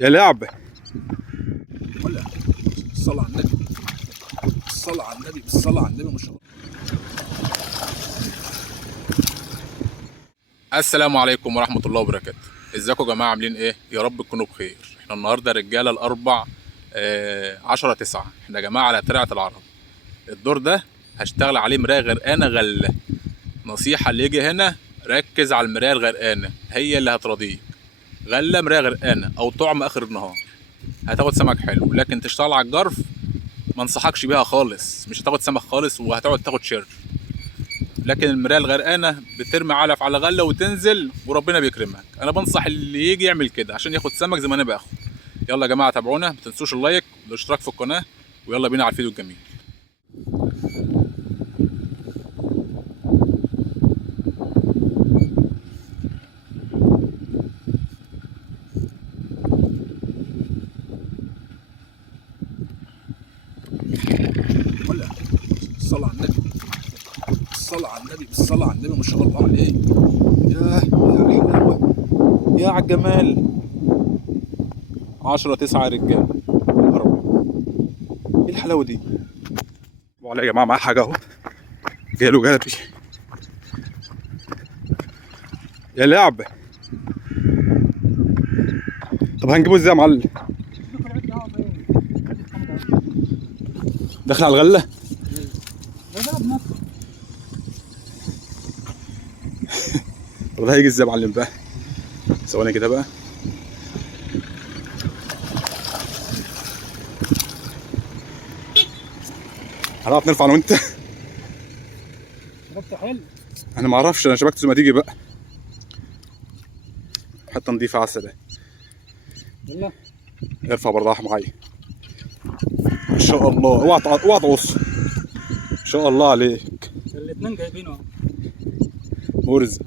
يا لعبة. ولا الصلاة على النبي، الصلاة على النبي، الصلاة على النبي، ما شاء الله. السلام عليكم ورحمة الله وبركاته. ازيكم يا جماعة، عاملين ايه؟ يا رب تكونوا بخير. احنا النهاردة رجالة الأربع 10/9. احنا يا جماعة على ترعة العرب. الدور ده هشتغل عليه مراية غرقانة غلة. نصيحة اللي يجي هنا، ركز على المراية الغرقانة، هي اللي هترضيك. غلة مراية غرقانة أو طعم آخر النهار، هتاخد سمك حلو. لكن تشتغل على الجرف ما انصحكش بيها خالص، مش هتاخد سمك خالص وهتقعد تاخد شر. لكن المرايه الغرقانه بترمي علف على غله وتنزل وربنا بيكرمك. انا بنصح اللي يجي يعمل كده عشان ياخد سمك زي ما انا باخد. يلا يا جماعه تابعونا، ما تنسوش اللايك والاشتراك في القناه، ويلا بينا على الفيديو الجميل. ولا الصلاة على النبي، الصلاة على النبي، الصلاة على النبي، ما شاء الله عليك. يا الحلاوه، يا على الجمال. 10/9 يا رجاله. ايه الحلاوه دي؟ وعلى يا جماعه معاه حاجه اهو، جاله جابي. يا لعبه. طب هنجيبه ازاي يا معلم؟ داخل على الغله. طب ده هيجي ازاي يا معلم بقى؟ ثواني كده بقى. هنعرف نرفع انا وانت؟ شبكت حلو. انا ما اعرفش، انا شبكت زي ما تيجي بقى. حته نضيفه عسل. يلا ارفع بالراحه معايا. ما شاء الله، اوعى تعص. ما شاء الله عليك. الاثنين جايبينه. مرز.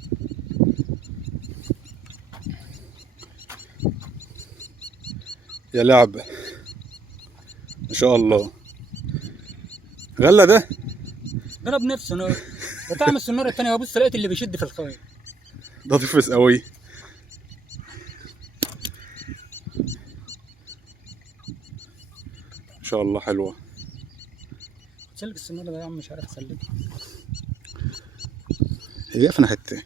يا لعبه. ما شاء الله. غله ده. ضرب نفسه نور. وطعم السناره الثانيه، وبص لقيت اللي بيشد في الخيط. ده تفرس قوي. ما شاء الله حلوه. سلك السناره ده يا عم، مش عارف اسلكه. هي في حته.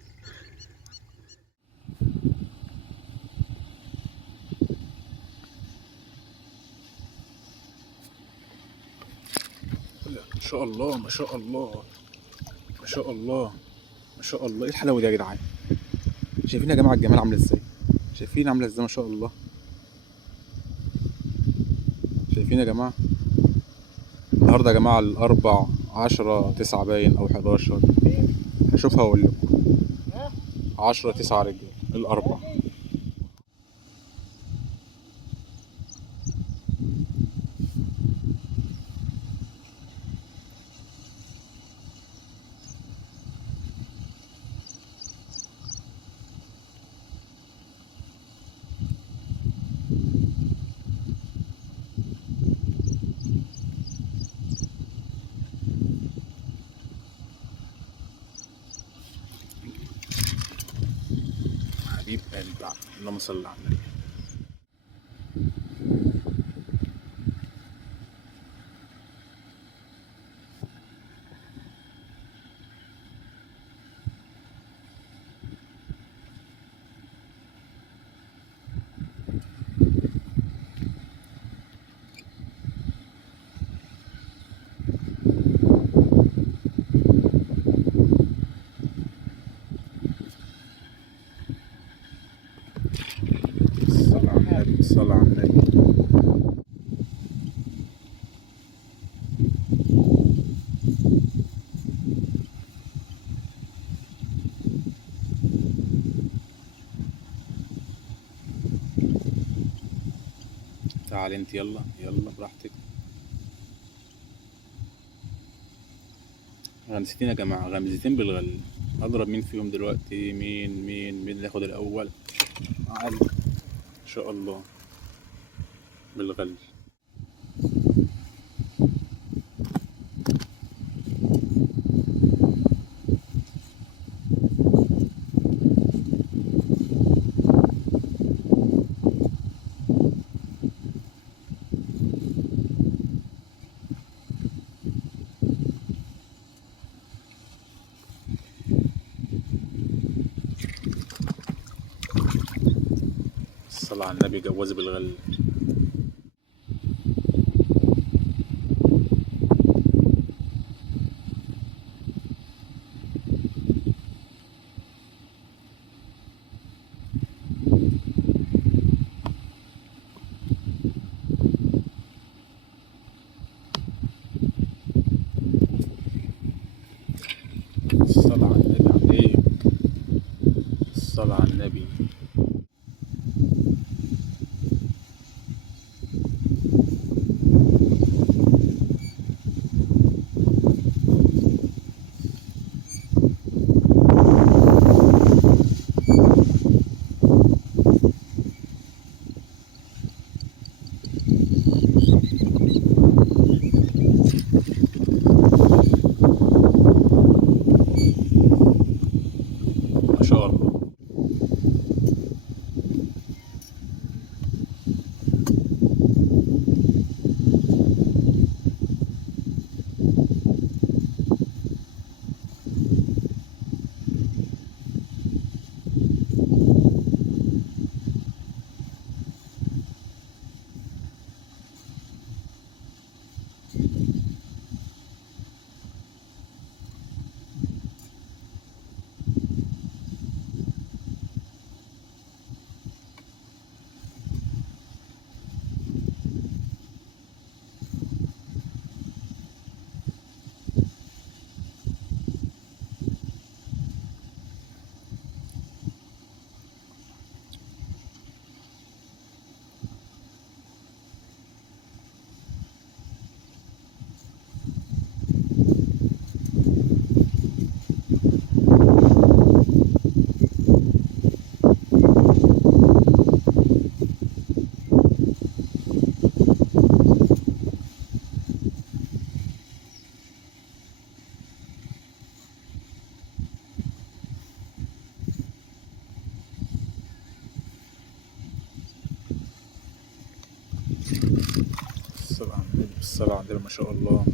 ما شاء الله، ما شاء الله، ما شاء الله، ما شاء الله. ايه الحلاوه دي يا جدعان؟ شايفين يا جماعه الجمال عامله ازاي؟ شايفين عامله ازاي؟ ما شاء الله. شايفين يا جماعه؟ النهارده يا جماعه الاربع 10/9 باين او 11. هشوفها واقول لكم. 10/9 رجال الاربع. حبيب قلبي، اللهم صل على النبي. الصلاة على النبي، الصلاة على النبي. تعالي انت، يلا يلا براحتك. غمزتين يا جماعة، غمزتين بالغل. اضرب مين فيهم دلوقتي؟ مين اللي ياخد الاول؟ تعالي. ان شاء الله بالغل. الصلاة على النبي جواز بالغل. الصلاة على النبي عليه. الصلاة على النبي. ما شاء الله. الصلاة على النبي. الصلاة على النبي. ما شاء الله.